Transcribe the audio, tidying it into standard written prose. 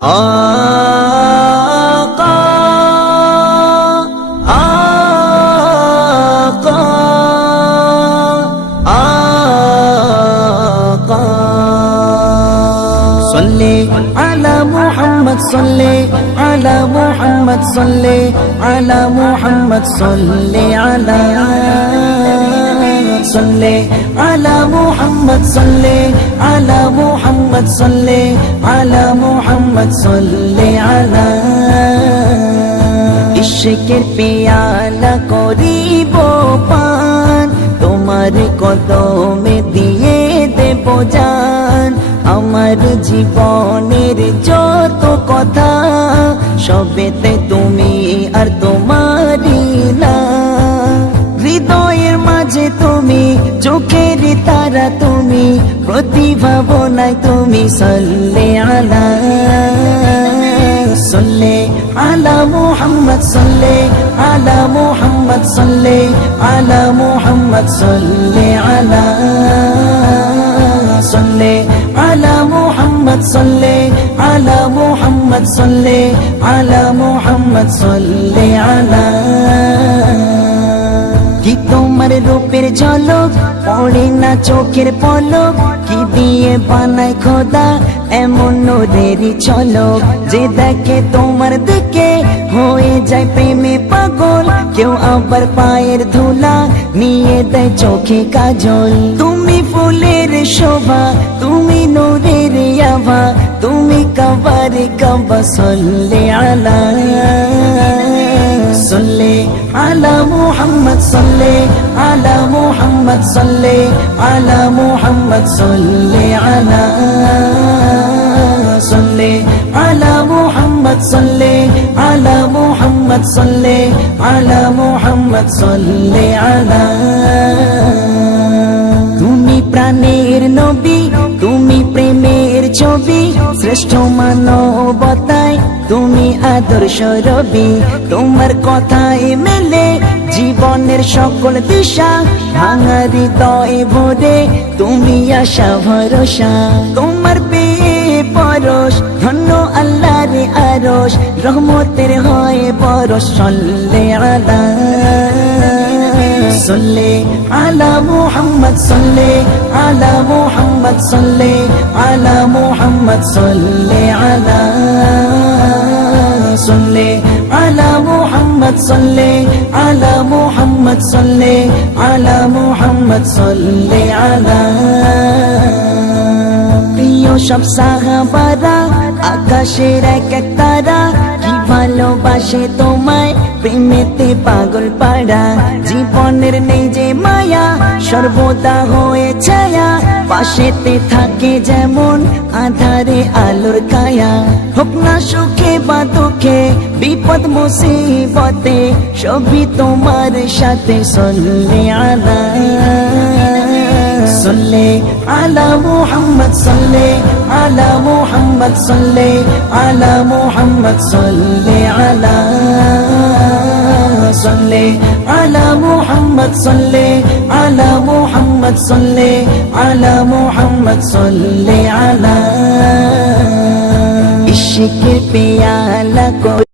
आका आका आका सल्ले अला मुहम्मद सल्ले अला मुहम्मद सल्ले अला मुहम्मद सल्ले अला सल्ले अला मुहम्मद सल्ले अला मुहम्मद सल्ले अला मुहम्मद सल्ले अला इश्क़ेर पियाला करिब पान তোমার কদমে দিয়ে দেব জান আমার জীবনের যত কথা সবেতে তুমি আর তোমারই না হৃদয়ের মাঝে তুমি চোখের তারা তুমি প্রতিভাবনায় তুমি সাল্লে আলা সাল্লে আলা মুহাম্মদ সাল্লে আলা মুহাম্মদ সাল্লে আলা মুহাম্মদ সাল্লে আলা সাল্লে আলা মুহাম্মদ সাল্লে আলা মুহাম্মদ সাল্লে আলা মুহাম্মদ সাল্লে আলা কি তোমার রূপের ঝলক পড়ে না চোখের পলক কি দিয়ে বানায় খোদা এমন নূরেরই ঝলক যে দেখে তোমার দিকে হয়ে যায় প্রেমে পাগল কেউ আবার পায়ের ধুলা নিয়ে দেয় চোখে কাজল তুমি ফুলের শোভা তুমি নূরের আভা তুমি কাবারে কাবা সাল্লে আলা صلي على محمد صلي على محمد صلي على محمد صلي على صلي على محمد صلي على محمد صلي على محمد صلي على তুমি প্রাণের নবী তুমি প্রেমের ছবি শ্রেষ্ঠ মানবতায় তুমি আদর্শ রবি তোমার কথায় মেলে জীবনের সকল দিশা ভাঙা হৃদয়ে ভরে তুমি আশা ভরসা তোমার পেয়ে পরশ ধন্য আল্লাহর আরশ রহমতের হয় পরশ সাল্লে আলা صلي على محمد صلي على محمد صلي على محمد صلي على صلي على محمد صلي على محمد صلي على محمد صلي على প্রিয় সব সাহাবারা আকাশের এক এক তারা কি ভালোবাসে তোমায় প্রেমেতে পাগল পাড়া জীবনের নেই যে মায়া সর্বদা হয়ে ছায়া পাশেতে থাকে যেমন আধারে আলোর কায়া হোক না সুখে বা দুঃখে বিপদ মুসিবতে সবই তোমার সাথে সাল্লে আলা صلي على محمد صلي على محمد صلي على محمد صلي على صلي على محمد صلي على محمد صلي على محمد صلي على इश्क़ प्याला को